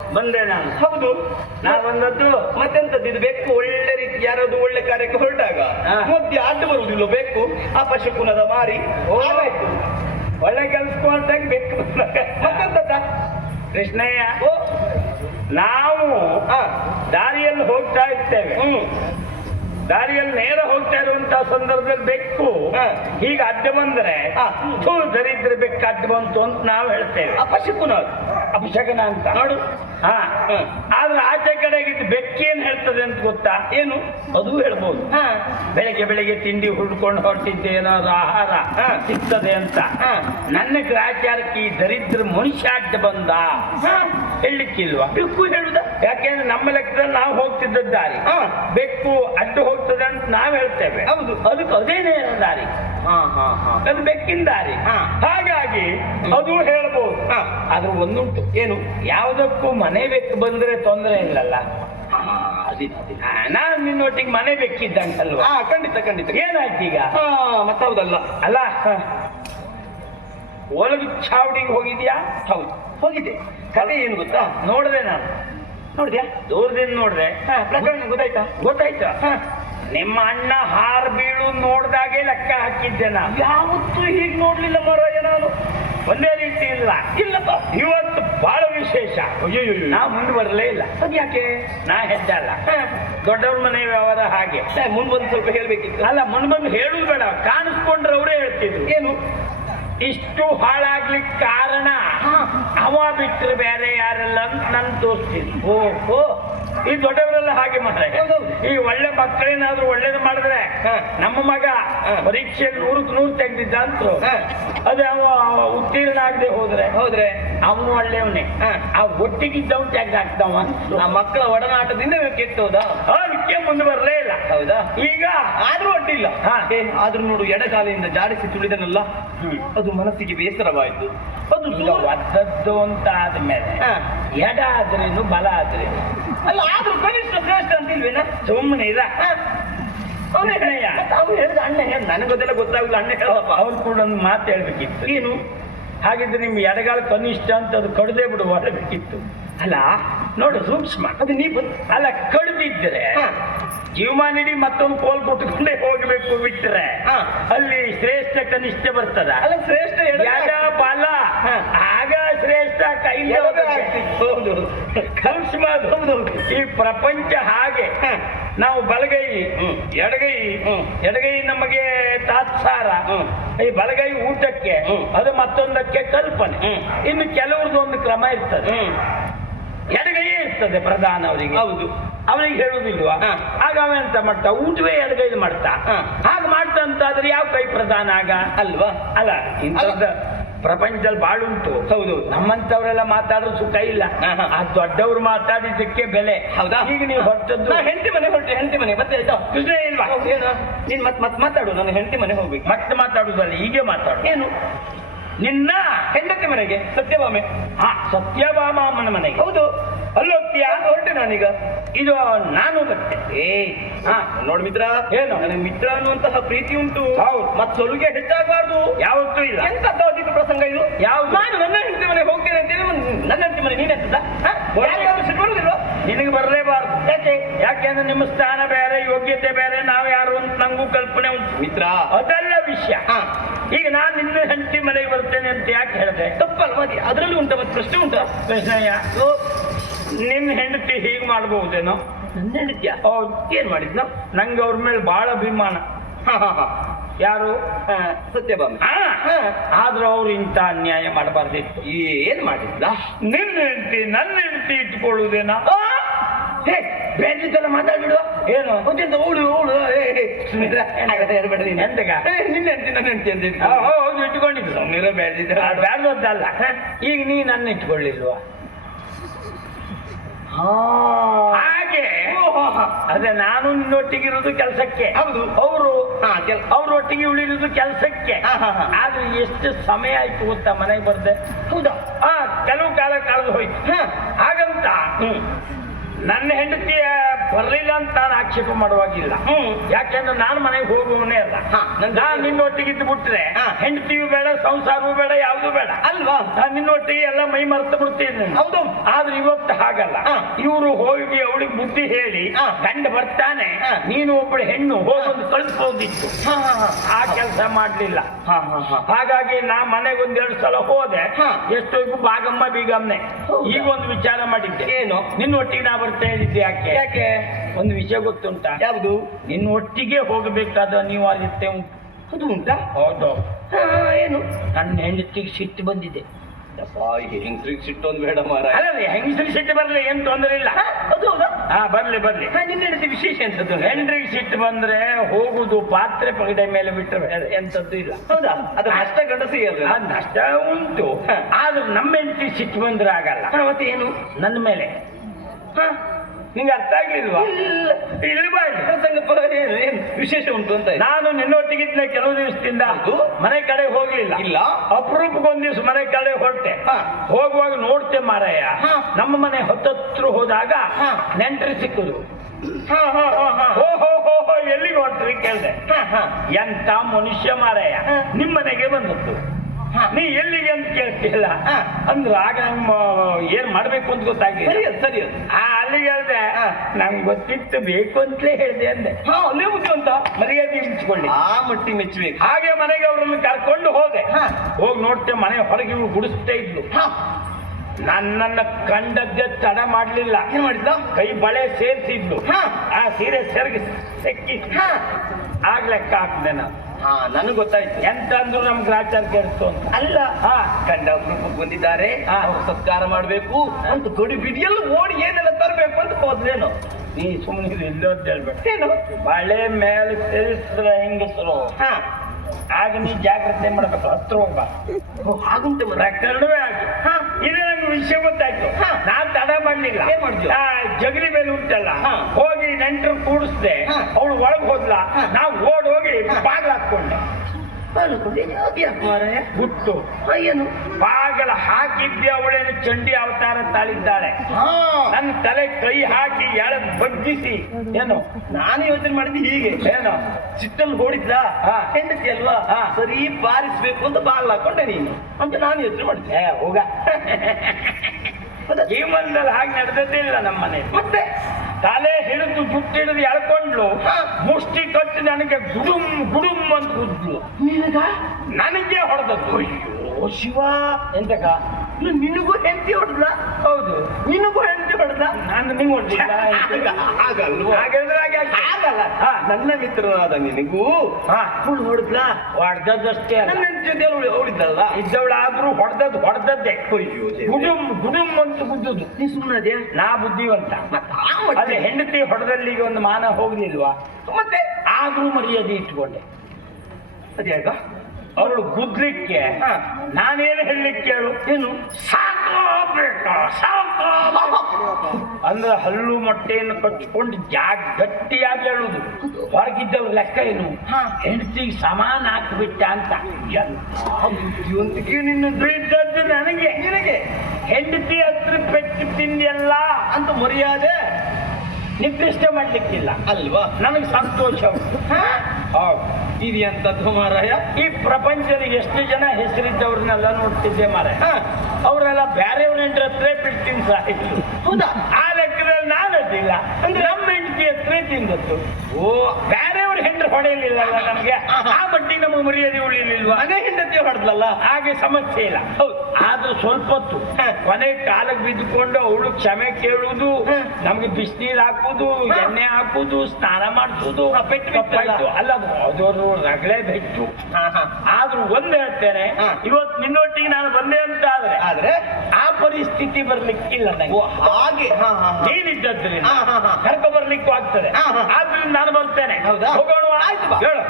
ಬಂದೆ ನಾನು. ಹೌದು, ನಾ ಬಂದದ್ದು ಮತ್ತೆಂತದ್ದು ಇದು ಬೆಕ್ಕು ಒಳ್ಳೆ ರೀತಿ ಯಾರಾದ್ರು ಒಳ್ಳೆ ಕಾರ್ಯಕ್ಕೆ ಹೊರಟಾಗ ಮಧ್ಯೆ ಅಡ್ಡ ಬರುವುದಿಲ್ಲ ಬೆಕ್ಕು ಅಪಶಕುನದ ಮಾರಿ. ಆಯ್ತು, ಒಳ್ಳೆ ಕೆಲ್ಸಕ್ಕೂ ಅಂತ ಬೇಕು. ಮತ್ತೆಂತದ್ದ ಕೃಷ್ಣಯ್ಯ, ನಾವು ದಾರಿಯಲ್ಲಿ ಹೋಗ್ತಾ ಇರ್ತೇವೆ. ದಾರಿಯಲ್ಲಿ ನೇರ ಹೋಗ್ತಾ ಇರುವಂತಹ ಸಂದರ್ಭದಲ್ಲಿ ಬೆಕ್ಕು ಹೀಗೆ ಅಡ್ಡ ಬಂದ್ರೆ ದರಿದ್ರ ಬೆಕ್ಕು ಅಡ್ಡ ಬಂತು ಅಂತ ನಾವು ಹೇಳ್ತೇವೆ. ಅಪಶಕನ ಅಂತ ನೋಡು. ಆದ್ರೆ ಆಚೆ ಕಡೆಗಿದ್ದು ಬೆಕ್ಕಿ ಏನ್ ಹೇಳ್ತದೆ ಅಂತ ಗೊತ್ತಾ? ಏನು ಅದು ಹೇಳ್ಬೋದು. ಬೆಳಗ್ಗೆ ಬೆಳಗ್ಗೆ ತಿಂಡಿ ಹುಡ್ಕೊಂಡು ಹೊರಟಿದ್ದೆ, ಏನಾದ್ರು ಆಹಾರ ಸಿಗ್ತದೆ ಅಂತ. ನನ್ನ ಗ್ರಾಚಾರಕ್ಕೆ ಈ ದರಿದ್ರ ಮನುಷ್ಯ ಅಡ್ಡ ಬಂದ ಹೇಳಲಿಕ್ಕಿಲ್ವಾ? ಬೆಕ್ಕು ಹೇಳುದ? ಯಾಕೆಂದ್ರೆ ನಮ್ಮ ಲೆಕ್ಕದಲ್ಲಿ ನಾವು ಹೋಗ್ತಿದ್ದ ದಾರಿ, ಬೆಕ್ಕು ಅಡ್ಡ ಹೋಗ್ತದೆ ಅಂತ ನಾವು ಹೇಳ್ತೇವೆ. ಹೌದು, ಅದಕ್ಕೆ ಅದೇನೇ ದಾರಿ, ಅದು ಬೆಕ್ಕಿನ ದಾರಿ. ಹಾಗಾಗಿ ಅದು ಹೇಳ್ಬೋದು. ಆದ್ರೂ ಒಂದುಂಟು, ಏನು? ಯಾವುದಕ್ಕೂ ಮನೆ ಬೆಕ್ಕು ಬಂದ್ರೆ ತೊಂದರೆ ಇಲ್ಲಲ್ಲ. ನಾನು ನಿನ್ನೊಟ್ಟಿಗೆ ಮನೆ ಬೆಕ್ಕಿದ್ದಂಟಲ್ವಾ? ಖಂಡಿತ ಖಂಡಿತ. ಏನಾಯ್ತು ಈಗ? ಮತ್ತೌದಲ್ಲ ಅಲ್ಲ, ಒಳಗೆ ಚಾವಡಿಗೆ ಹೋಗಿದ್ಯಾ? ಹೌದು, ಹೋಗಿದೆ. ಕತೆ ಏನು ಗೊತ್ತಾ? ನೋಡ್ದೆ ನಾನು. ನೋಡಿದ್ಯಾ? ದೂರದಿಂದ ನೋಡ್ದೆ. ಪ್ರಕರಣ ಗೊತ್ತಾಯ್ತಾ? ಗೊತ್ತಾಯ್ತಾ? ನಿಮ್ಮ ಅಣ್ಣ ಹಾರ್ ಬೀಳು ನೋಡ್ದಾಗೆ ಲೆಕ್ಕ ಹಾಕಿದ್ದೆ ನಾನು. ಯಾವತ್ತೂ ಹೀಗೆ ನೋಡ್ಲಿಲ್ಲ ಮಾರಾಯ ನಾನು. ಒಂದೇ ರೀತಿ ಇಲ್ಲ. ಇಲ್ಲಪ್ಪ, ಇವತ್ತು ಬಹಳ ವಿಶೇಷ. ನಾ ಮುಂದೆ ಬರಲೇ ಇಲ್ಲ. ಅದ್ಯಾಕೆ? ನಾ ಹೆಜ್ಜಲ್ಲ, ದೊಡ್ಡವ್ರ ಮನೆ ವ್ಯವಹಾರ ಹಾಗೆ. ಮುಂದೆ ಬಂದು ಸ್ವಲ್ಪ ಹೇಳ್ಬೇಕಿತ್ತು. ಅಲ್ಲ, ಮುಂದೆ ಬಂದು ಹೇಳುದು ಬೇಡ, ಕಾಣಿಸ್ಕೊಂಡ್ರೆ ಅವರೇ ಹೇಳ್ತಿದ್ರು. ಏನು? ಇಷ್ಟು ಹಾಳಾಗ್ಲಿಕ್ಕೆ ಕಾರಣ ಅವ ಬಿಟ್ಟರೆ ಬೇರೆ ಯಾರೆಲ್ಲ ಅಂತ ನನ್ ತೋರಿಸ್ತೀನಿ. ಓಹೋ, ಈ ದೊಡ್ಡವರೆಲ್ಲ ಹಾಗೆ ಮಾಡ್ತಾರೆ. ಈ ಒಳ್ಳೆ ಮಕ್ಕಳೇನಾದ್ರೂ ಒಳ್ಳೇದು ಮಾಡಿದ್ರೆ, ನಮ್ಮ ಮಗ ಪರೀಕ್ಷೆಯಲ್ಲಿ 100ಕ್ಕೆ 100 ತೆಗ್ದಿದ್ದ ಅಂತೂ ಅದೇ ಅವ ಉತ್ತೀರ್ಣ ಆಗದೆ ಹೋದ್ರೆ ಅವನು ಒಳ್ಳೆಯವನೇ. ಆ ಒಟ್ಟಿಗಿದ್ದವನು ತೆಗ್ದಾಕ್ತವ. ಆ ಮಕ್ಕಳ ಒಡನಾಟದಿಂದ ಕೆಟ್ಟೋದ, ಅದಕ್ಕೆ ಮುಂದೆ ಬರಲೇ ಇಲ್ಲ. ಹೌದಾ? ಈಗ ಆದ್ರೂ ಅಡ್ಡಿಲ್ಲ. ಆದ್ರೂ ನೋಡು, ಎಡಗಾಲಿಯಿಂದ ಜಾಡಿಸಿ ತುಳಿದನಲ್ಲ, ಅದು ಮನಸ್ಸಿಗೆ ಬೇಸರವಾಯಿತು. ಅದು ಒದ್ದದ್ದು ಅಂತ ಆದ್ಮೇಲೆ ಎಡ ಆದ್ರೇನು ಬಲ ಆದ್ರೇನು ಅಲ್ಲ, ಆದ್ರೂ ಕನಿಷ್ಠ ಶ್ರೇಷ್ಠ ಅಂತಿಲ್ವೇನ? ಸುಮ್ಮನೆ ಇಲ್ಲ. ಅವ್ನು ಹೇಳಿದ ಅಣ್ಣ ಹೇಳ, ನನಗೊದೆಲ್ಲ ಗೊತ್ತಾಗುದು. ಅಣ್ಣ ಹೇಳಪ್ಪ. ಅವ್ರು ಕೂಡ ಒಂದು ಮಾತು ಹೇಳ್ಬೇಕಿತ್ತು. ಏನು? ಹಾಗಿದ್ರೆ ನಿಮ್ಗೆ ಎಡಗಾಲ ಕನಿಷ್ಠ ಅಂತ ಅದು ಕಡ್ದೇ ಬಿಡು ಹೊರಬೇಕಿತ್ತು. ಅಲ್ಲ ನೋಡು, ಸೂಕ್ಷ್ಮ. ಅದು ನೀ ಅಲ್ಲ, ಕಡ್ದಿದ್ರೆ ಜೀವಮಾನಿಡಿ ಮತ್ತೊಂದು ಕೋಲ್ ಕೊಟ್ಟುಕೊಂಡೇ ಹೋಗ್ಬೇಕು. ಬಿಟ್ಟರೆ ಅಲ್ಲಿ ಶ್ರೇಷ್ಠ ಕನಿಷ್ಠ ಬರ್ತದ. ಅಲ್ಲ, ಶ್ರೇಷ್ಠ ಎಡ ಬಲ, ಆಗ ಶ್ರೇಷ್ಠ ಕೈಲಿ. ಹೌದು, ಸೂಕ್ಷ್ಮ. ಈ ಪ್ರಪಂಚ ಹಾಗೆ. ನಾವು ಬಲಗೈ, ಎಡಗೈ ನಮಗೆ ತಾತ್ಸಾರ, ಈ ಬಲಗೈ ಊಟಕ್ಕೆ, ಅದು ಮತ್ತೊಂದಕ್ಕೆ ಕಲ್ಪನೆ. ಇನ್ನು ಕೆಲವ್ರದ್ದು ಒಂದು ಕ್ರಮ ಇರ್ತದೆ. ಎಡಗೈಯೇ ಇರ್ತದೆ ಪ್ರಧಾನ ಅವರಿಗೆ. ಹೌದು, ಅವನಿಗೆ ಹೇಳುವುದಿಲ್ವಾ? ಆಗ ಅವ ಎಂತ ಮಾಡ್ತಾ, ಊಟವೇ ಎಡಗೈದು ಮಾಡ್ತಾ. ಹಾಗೆ ಮಾಡ್ತಾ ಅಂತಾದ್ರೆ ಯಾವ ಕೈ ಪ್ರಧಾನ ಆಗ? ಅಲ್ವಾ? ಅಲ್ಲ, ಇಂಥದ್ದು ಪ್ರಪಂಚದಲ್ಲಿ ಬಾಳುಂಟು. ಹೌದು, ನಮ್ಮಂತವರೆಲ್ಲ ಮಾತಾಡೋ ಸುಖ ಇಲ್ಲ. ಆ ದೊಡ್ಡವ್ರು ಮಾತಾಡಿದ್ದಕ್ಕೆ ಬೆಲೆ. ಹೌದಾ? ಈಗ ನೀವು ಹೊರಟದ್ದು ಹೆಂಡತಿ ಮನೆ ಹೊರಟೆ. ಹೆಂಡತಿ ಮನೆ ಮತ್ತೆ ಆಯ್ತಾ? ಕೃಷ್ಣ ಇಲ್ವಾ? ಏನು? ನೀನ್ ಮತ್ ಮಾತಾಡು. ನಾನು ಹೆಂಡತಿ ಮನೆ ಹೋಗ್ಬೇಕು. ಮತ್ತೆ ಮಾತಾಡುದಲ್ಲ, ಹೀಗೆ ಮಾತಾಡು. ಏನು? ನಿನ್ನ ಹೆಂಡತಿ ಮನೆಗೆ, ಸತ್ಯಭಾಮೆ. ಸತ್ಯಭಾಮ ಅಮ್ಮನ ಮನೆಗೆ. ಹೌದು, ಅಲ್ಲೋಗ್ತೀಯಾ? ಹೊರಟೆ ನಾನೀಗ. ಇದು ನಾನು ಬರ್ತೇನೆ. ನೋಡ್ ಮಿತ್ರ, ಏನು? ನನಗೆ ಮಿತ್ರ ಅನ್ನುವಂತಹ ಪ್ರೀತಿ ಉಂಟು. ಹೌದು, ಮತ್ ಸೊಲುಗೆ ಹೆಚ್ಚಾಗಬಾರ್ದು. ಯಾವತ್ತೂ ಇಲ್ಲ. ಎಂತ ಅಧಿಕ ಪ್ರಸಂಗ ಇದು? ಯಾವ್ದು? ನಾನು ನನ್ನ ಹೆಂಡತಿ ಮನೆಗೆ ಹೋಗ್ತೇನೆ ಅಂತೇಳಿ ನನ್ನ ಹೆಂಡತಿ ಮನೆ ನೀನೆಂತದ? ಬರುದಿಲ್ವ? ನಿನಗೆ ಬರಲೇಬಾರ್ದು. ಯಾಕೆಂದ್ರೆ ನಿಮ್ಮ ಸ್ಥಾನ ಬೇರೆ, ಯೋಗ್ಯತೆ ಬೇರೆ, ನಾವು ಯಾರು ಅಂತ ನಂಗೂ ಕಲ್ಪನೆ ಉಂಟು ಮಿತ್ರ. ಅದೆಲ್ಲ ವಿಷಯ. ಈಗ ನಾನು ನಿನ್ನ ಹೆಂಡತಿ ಮನೆಗೆ ಬರ್ತೇನೆ ಅಂತ ಯಾಕೆ ಹೇಳಿದೆ? ತಪ್ಪಲ್ವಾ? ಅದರಲ್ಲಿ ಉಂಟ ಮತ್ತೆ ಪ್ರಶ್ನೆ ಉಂಟಾ? ಕೃಷ್ಣಯ್ಯ, ನಿನ್ನ ಹೆಂಡತಿ ಹೀಗೆ ಮಾಡಬಹುದೇನೋ? ನನ್ನ ಹೆಂಡತಿಯ? ಹೌದು. ಏನ್ ಮಾಡಿದ್ನ? ನಂಗೆ ಅವ್ರ ಮೇಲೆ ಬಹಳ ಅಭಿಮಾನ. ಯಾರು? ಸತ್ಯಭಾಮೆ. ಆದ್ರೂ ಅವ್ರು ಇಂಥ ಅನ್ಯಾಯ ಮಾಡಬಾರ್ದಿತ್ತು. ಏನ್ ಮಾಡಿದ್ದ? ನಿನ್ನ ಹೆಂಡತಿ ನನ್ನ ಹೆಂಡತಿ ಇಟ್ಕೊಳ್ಳುವುದೇನಾ? ಬೇಡ್ದಿದ್ದೆಲ್ಲ ಮಾತಾಡ್ಬಿಡುವ. ಏನು ಗೊತ್ತಿಂತ ಅವಳು ಹೇಳ್ಬೇಡ ನೀನು. ಎಂತಗ? ನಿನ್ನ ಹೆಂಡತಿ ನನ್ನ ಹೆಂಡತಿ ಅಂತ ಹೌದು, ಇಟ್ಕೊಂಡಿದ್ದು. ಸುಮ್ಮನೆ ಬೇಡ್ದಿದ್ದ ಬೇಡದಲ್ಲ. ಈಗ ನೀ ನನ್ನ ಇಟ್ಕೊಳ್ಳಿಲ್ವಾ? ಹಾಗೆ ಅದೇ ನಾನು ನಿನ್ನೊಟ್ಟಿಗಿರುವುದು ಕೆಲಸಕ್ಕೆ. ಹೌದು, ಅವ್ರೊಟ್ಟಿಗೆ ಉಳಿರುವುದು ಕೆಲಸಕ್ಕೆ. ಆದ್ರೆ ಎಷ್ಟು ಸಮಯ ಆಯ್ತು ಗೊತ್ತಾ ಮನೆಗೆ ಬರ್ದೆ? ಹೌದಾ? ಕೆಲವು ಕಾಲ ಕಳೆದು ಹೋಯ್ತು. ಹಾಗಂತ ನನ್ನ ಹೆಂಡತಿಯ ಬರಲಿಲ್ಲ ಅಂತ ನಾನು ಆಕ್ಷೇಪ ಮಾಡುವಾಗಿಲ್ಲ. ಯಾಕೆಂದ್ರೆ ನಾನು ಮನೆಗೆ ಹೋಗುವವನೇ ಅಲ್ಲ. ನಾನು ನಿನ್ನೊಟ್ಟಿಗಿದ್ದು ಬಿಟ್ರೆ ಹೆಂಡತಿಯೂ ಬೇಡ, ಸಂಸಾರವೂ ಬೇಡ, ಯಾವುದೂ ಬೇಡ ಅಲ್ವಾ? ನಾನು ನಿನ್ನೊಟ್ಟಿಗೆ ಎಲ್ಲ ಮೈ ಮರೆತು ಬಿಡ್ತೀನಿ. ಹೌದು. ಆದ್ರೆ ಇವತ್ತು ಹಾಗಲ್ಲ. ಹಾ. ಇವರು ಹೋಗಿ ಅವಳಿಗೆ ಬುದ್ಧಿ ಹೇಳಿ ಹಾ. ಗಂಡ ಬರ್ತಾನೆ, ಹಾ. ನೀನು ಒಬ್ಬಳು ಹೆಣ್ಣು ಹೋಗೊಂದು ಕಳಿಸ್ಬೋದಿತ್ತು. ಆ ಕೆಲಸ ಮಾಡ್ಲಿಲ್ಲ. ಹಾಗಾಗಿ ನಾ ಮನೆಗೆ ಒಂದೆರಡು ಸಲ ಹೋದೆ. ಹಾ. ಎಷ್ಟೊಂದು ಬಾಗಮ್ಮ ಬೀಗಮ್ಮನೆ. ಹೌದಾ? ಈಗ ಒಂದು ವಿಚಾರ ಮಾಡಿದ್ದೆ. ಏನು? ನಿನ್ನ ಒಟ್ಟಿಗೆ ನಾ ಬರ್ತಾ ಹೇಳಿದ್ದೆ ಯಾಕೆ? ಯಾಕೆ? ಒಂದು ವಿಷಯ ಗೊತ್ತುಂಟಾ? ಯಾವುದು? ನಿನ್ನ ಒಟ್ಟಿಗೆ ಹೋಗಬೇಕಾದ ಅನಿವಾರ್ಯತೆ ಉಂಟು. ಅದು ಉಂಟಾ? ಹೌದು. ಏನು? ನನ್ನ ಹೆಂಡತಿಗೆ ಸಿಟ್ಟು ಬಂದಿದೆ. ಹೆಂಗ್ಸ್ರಿಗೆ ಸಿಟ್ಟೊಂದು ಬೇಡ ಮಾರ. ಅಲ್ಲ ಹೆಂಗಸರಿಗೆ ಸಿಟ್ಟು ಬರ್ಲಿ, ಏನ್ ತೊಂದರೆ ಇಲ್ಲ. ಅದು ಹೌದಾ? ಹಾ, ಬರ್ಲಿ ಬರ್ಲಿ. ನಿನ್ನ ಹೆಂಡತಿ ವಿಶೇಷ ಎಂತದ್ದು? ಹೆಂಡ್ರಿಗೆ ಸಿಟ್ಟು ಬಂದ್ರೆ ಹೋಗುದು ಪಾತ್ರೆ ಪಗಡೆ ಮೇಲೆ ಬಿಟ್ಟರೆ ಎಂತದ್ದು ಇಲ್ಲ. ಹೌದಾ? ಅದು ಅಷ್ಟ ಗಂಡಸಿಗೆ ಅಲ್ವಾ? ಅದ್ ನಷ್ಟ ಉಂಟು. ಆದ್ರೂ ನಮ್ಮ ಹೆಂಡತಿ ಸಿಟ್ಟು ಬಂದ್ರೆ ಆಗಲ್ಲ. ಮತ್ತೆ ಏನು? ನನ್ನ ಮೇಲೆ. ನಿಂಗೆ ಅರ್ಥ ಆಗ್ಲಿಲ್ವಾ? ಇಲ್ಬಾರ್ದು. ಸಂಗಪ್ಪ, ಏನು ವಿಶೇಷ ಉಂಟು ಅಂತ? ನಾನು ನಿನ್ನೊಟ್ಟಿಗಿದ್ಲೆ ಕೆಲವು ದಿವಸದಿಂದ ಹೌದು? ಮನೆ ಕಡೆ ಹೋಗ್ಲಿಲ್ಲ. ಇಲ್ಲ? ಅಪರೂಪಕ್ಕೊಂದ್ ದಿವಸ ಮನೆ ಕಡೆ ಹೊರಟೆ. ಹಾ. ಹೋಗುವಾಗ ನೋಡ್ತೆ ಮಾರಾಯ, ಹಾ. ನಮ್ಮ ಮನೆ ಹೊತ್ತತ್ರ ಹೋದಾಗ ಹಾ. ನೆಂಟರು ಸಿಕ್ಕುದು. ಹೋ ಹೋ ಹೋ ಹೋ ಎಲ್ಲಿಗೆ ಹೊರಟ್ರಿ ಕೇಳ್ದೆ. ಎಂತ ಮನುಷ್ಯ ಮಾರಾಯ, ನಿಮ್ಮನೆಗೆ ಬಂದದ್ದು. ನೀ ಎಲ್ಲಿಗೆ ಅಂತ ಕೇಳ್ತಿಲ್ಲ ಅಂದ್ರ ಆಗ ನಮ್ಮ ಏನ್ ಮಾಡ್ಬೇಕು ಅಂತ ಗೊತ್ತಾಗಿಲ್ಲ. ಸರಿ. ಅಲ್ಲಿಗೆ ಹೇಳ್ದೆ, ನಂಗೆ ಗೊತ್ತಿತ್ತು ಬೇಕು ಅಂತಲೇ ಹೇಳ್ದೆ ಅಂದೆ. ಅಲ್ಲೇ ಬುದ್ಧಿವಂತ. ಮರ್ಯಾದೆ ಇರಿಸ್ಕೊಳ್ಳಿ. ಆ ಮಟ್ಟಿ ಮೆಚ್ಚಬೇಕು. ಹಾಗೆ ಮನೆಗೆ ಅವ್ರನ್ನ ಕರ್ಕೊಂಡು ಹೋದೆ. ಹೋಗಿ ನೋಡ್ತೆ ಮನೆ ಹೊರಗೆ ಇವ್ರು ಗುಡಿಸ್ತಾ ಇದ್ಲು. ನನ್ನನ್ನ ಕಂಡದ್ದೇ ತಡ ಮಾಡ್ಲಿಲ್ಲ. ಏನ್ ಮಾಡಿದ್ಲ? ಕೈ ಬಳೆ ಸೇರಿಸಿದ್ಲು. ಆ ಸೀರೆ ಸೆರಗಿ ಸೆಕ್ಕಿ ಆಗ ಲೆಕ್ಕ ಹಾಕ್ದೆ ನಾನು. ನನಗೆ ಗೊತ್ತಾಯ್ತು. ಎಂತ ಅಂದ್ರು ನಮ್ ಗ್ರಾಚಾರ ಕೆಡ್ತು ಅಂತ. ಅಲ್ಲ, ಗಂಡ ಅಪರೂಪಕ್ಕೆ ಬಂದಿದ್ದಾರೆ, ಅವ್ರು ಸತ್ಕಾರ ಮಾಡ್ಬೇಕು ಅಂತ ದೊಡ್ಡ ಬಿಡಿಯಲ್ಲ ಓಡಿ ಏನೆಲ್ಲ ತರಬೇಕು ಅಂತ ಹೋದ್ರೇನು? ನೀ ಸುಮ್ಮನೆ ಇಲ್ಲೋದ್ ಹೇಳ್ಬೇಕು. ಏನು? ಬಳೆ ಮೇಲೆ ಸೇರಿಸಿದ್ರೆ ಹೆಂಗಸರು, ಆಗ ನೀ ಜಾಗ್ರತೆ ಮಾಡ್ಬೇಕು. ಹತ್ರ ಹೋಗ್ಬಾ. ಹಾಗುಂಟೆ ಪ್ರಕರಣವೇ ಆಗಿ ಇದು ನಂಗೆ ವಿಷಯ ಗೊತ್ತಾಯ್ತು. ನಾನ್ ತಡ ಮಾಡ್ಲಿಲ್ಲ. ಏನ್ ಮಾಡಿದ್ಯೋ? ಜಗಲಿ ಮೇಲೆ ಉಂಟಲ್ಲ, ಹೋಗಿ ನೆಂಟರು ಕೂಡಿಸ್ದೆ. ಅವಳು ಒಳಗ್ ಹೋದ್ಲ, ನಾವು ಓಡ್ ಹೋಗಿ ಬಾಗಿಲು ಹಾಕೊಂಡೆ. ಗುಟ್ಟು ಏನು? ಬಾಗಲ ಹಾಕಿದ್ದೆ. ಅವಳೇನು ಚಂಡಿ ಅವತಾರ ತಾಳಿದ್ದಾಳೆ. ನನ್ನ ತಲೆ ಕೈ ಹಾಕಿ ಎಳೆದ್ ಬಗ್ಗಿಸಿ. ಏನು ನಾನು ಯೋಚನೆ ಮಾಡಿದ್ದೆ ಹೀಗೆ, ಏನು ಸಿಟ್ಟಲ್ಲಿ ಓಡಿದ್ಲ ಹೆಂಡತಿ ಅಲ್ವಾ, ಸರಿ ಬಾರಿಸ್ಬೇಕು ಅಂತ ಬಾಗ್ಲ ಹಾಕೊಂಡೆ ನೀನು ಅಂತ ನಾನು ಯೋಚನೆ ಮಾಡಿದ್ದೆ. ಹೋಗ ಜೀವನದಲ್ಲಿ ಹಾಗೆ ನಡೆದದ್ದಿಲ್ಲ ನಮ್ಮ ಮನೆ. ಮತ್ತೆ ತಲೆ ಹಿಡಿದು ಜುಟ್ಟು ಹಿಡಿದು ಎಳ್ಕೊಂಡ್ಲು, ಮುಷ್ಟಿ ಕಟ್ಟಿ ನನಗೆ ಗುಡುಮ್ ಗುಡುಮ್ ಅಂತ ಕುದ್ಲು. ನನಗೆ ಹೊಡೆದದ್ದು. ಅಯ್ಯೋ ಶಿವ, ಎಂತಕ ನಿನಗೂ ಹೆಂಡತಿ ಹೊಡೆದ್ಲ? ಹೌದು, ನಿನಗೂ ಹೆಂಡತಿ ಹೊಡೆದ್ಲ? ನಾನು ನಿಂಗೆ ಹೊಡೆದಿಲ್ಲ. ಆಗಲ್ಲ. ನನ್ನ ಮಿತ್ರನಾದ ನಿನಗೂ ಅವಳು ಹೊಡೆದ್ಲ? ಹೊಡೆದದ್ದಷ್ಟೇ ಅಲ್ಲ, ನನ್ನ ಹೆಂಡತಿ ಜೊತೆ ಅವಳಿದ್ದಲ್ಲ ಇದ್ದವಳಾದ್ರೂ ಹೊಡೆದದ್ದೇ. ಅಯ್ಯೋ ಗುಡುಮ್ ಗುಡುಮ್ ಅಂತ ಗುದ್ದುದು. ನೀ ಸುಮ್ಮನೆ ನಾ ಬುದ್ಧಿವಂತ. ಅದೇ ಹೆಂಡತಿ ಹೊಡೆದಲ್ಲಿಗೆ ಒಂದು ಮಾನ ಹೋಗ್ಲಿಲ್ವಾ? ಮತ್ತೆ ಆದ್ರೂ ಮರ್ಯಾದೆ ಇಟ್ಕೊಂಡೆ. ಅದ್ಯಾಗ ಅವಳು ಗುದ್ಲಿಕ್ಕೆ ನಾನೇನು ಹೇಳಲಿಕ್ಕೆ ಕೇಳು? ಏನು? ಸಾಕು ಅಂದ್ರೆ ಹಲ್ಲು ಮೊಟ್ಟೆಯನ್ನು ಕಚ್ಕೊಂಡು ಗಟ್ಟಿಯಾಗಿ ಹೇಳುದು. ಹೊರಗಿದ್ದವ್ರ ಲೆಕ್ಕ ಏನು? ಹೆಂಡತಿಗೆ ಸಮಾನ ಹಾಕ್ಬಿಟ್ಟ ಅಂತ. ಬುದ್ಧಿವಂತಿಕೆ ನಿನ್ನ ಬಿದ್ದದ್ದು ನನಗೆ. ನಿನಗೆ ಹೆಂಡತಿ ಹತ್ರ ಪೆಟ್ಟು ತಿಂದಿಯಲ್ಲ ಅಂತ ಮರ್ಯಾದೆ ನಿರ್ದಿಷ್ಟ ಮಾಡ್ಲಿಕ್ಕಿಲ್ಲ ಅಲ್ವಾ? ನನಗೆ ಸಂತೋಷ ಉಂಟು. ಹೌದು, ಇದು ಎಂತದ್ದು ಮಾರಾಯ? ಈ ಪ್ರಪಂಚದಲ್ಲಿ ಎಷ್ಟು ಜನ ಹೆಸರಿದ್ದವ್ರನ್ನೆಲ್ಲ ನೋಡ್ತಿದ್ದೆ ಮಾರಾಯ. ಅವರೆಲ್ಲ ಬೇರೆಯವ್ರ ಹೆಂಡ್ರ ಹತ್ರ ಬಿಡ್ತೀನಿ ಸಾಯಿತು. ಹೌದಾ? ಆ ಲೆಕ್ಕದಲ್ಲಿ ನಾನು ಅದಿಲ್ಲ ಅಂದ್ರೆ ನಮ್ಮ ಹೆಂಡತಿ ಹತ್ರ ತಿಂದದ್ದು. ಓ, ಬೇರೆಯವ್ರ ಹೆಂಡ್ರು ಹೊಡೆಯಲಿಲ್ಲ ನಮ್ಗೆ. ಆ ಮಟ್ಟಿಗೆ ನಮಗೆ ಮರ್ಯಾದೆ ಉಳಿಲಿಲ್ವಾ? ಮನೆ ಹೆಂಡತಿ ಹೊಡೆದ್ಲಲ್ಲ, ಹಾಗೆ ಸಮಸ್ಯೆ ಇಲ್ಲ. ಹೌದು, ಆದ್ರೂ ಸ್ವಲ್ಪ ಹೊತ್ತು ಕೊನೆ ಕಾಲಕ್ಕೆ ಬಿದ್ದುಕೊಂಡು ಅವಳು ಕ್ಷಮೆ ಕೇಳುವುದು, ನಮ್ಗೆ ಬಿಸಿನೀರು ಹಾಕುದು, ಎಣ್ಣೆ ಹಾಕುದು, ಸ್ನಾನ ಮಾಡಿಸುದು. ಅಲ್ಲ, ಅದವರು ರಗಳೆ ಬೆಚ್ಚು. ಆದ್ರೂ ಒಂದ್ ಹೇಳ್ತೇನೆ, ಇವತ್ತು ನಿನ್ನೊಟ್ಟಿಗೆ ನಾನು ಬಂದೆ ಅಂತ ಆದ್ರೆ ಆ ಪರಿಸ್ಥಿತಿ ಬರ್ಲಿಕ್ಕಿಲ್ಲ ನಂಗೆ. ಹಾಗೆ ನೀನಿದ್ದದ್ರಿಂದ ಕರ್ಕೊ ಬರ್ಲಿಕ್ಕೂ ಆಗ್ತದೆ. ಆದ್ರಿಂದ ನಾನು ಬರ್ತೇನೆ. ಹೌದಾ? ಹೋಗೋಣ. ಆಯ್ತು, ಹೇಳು.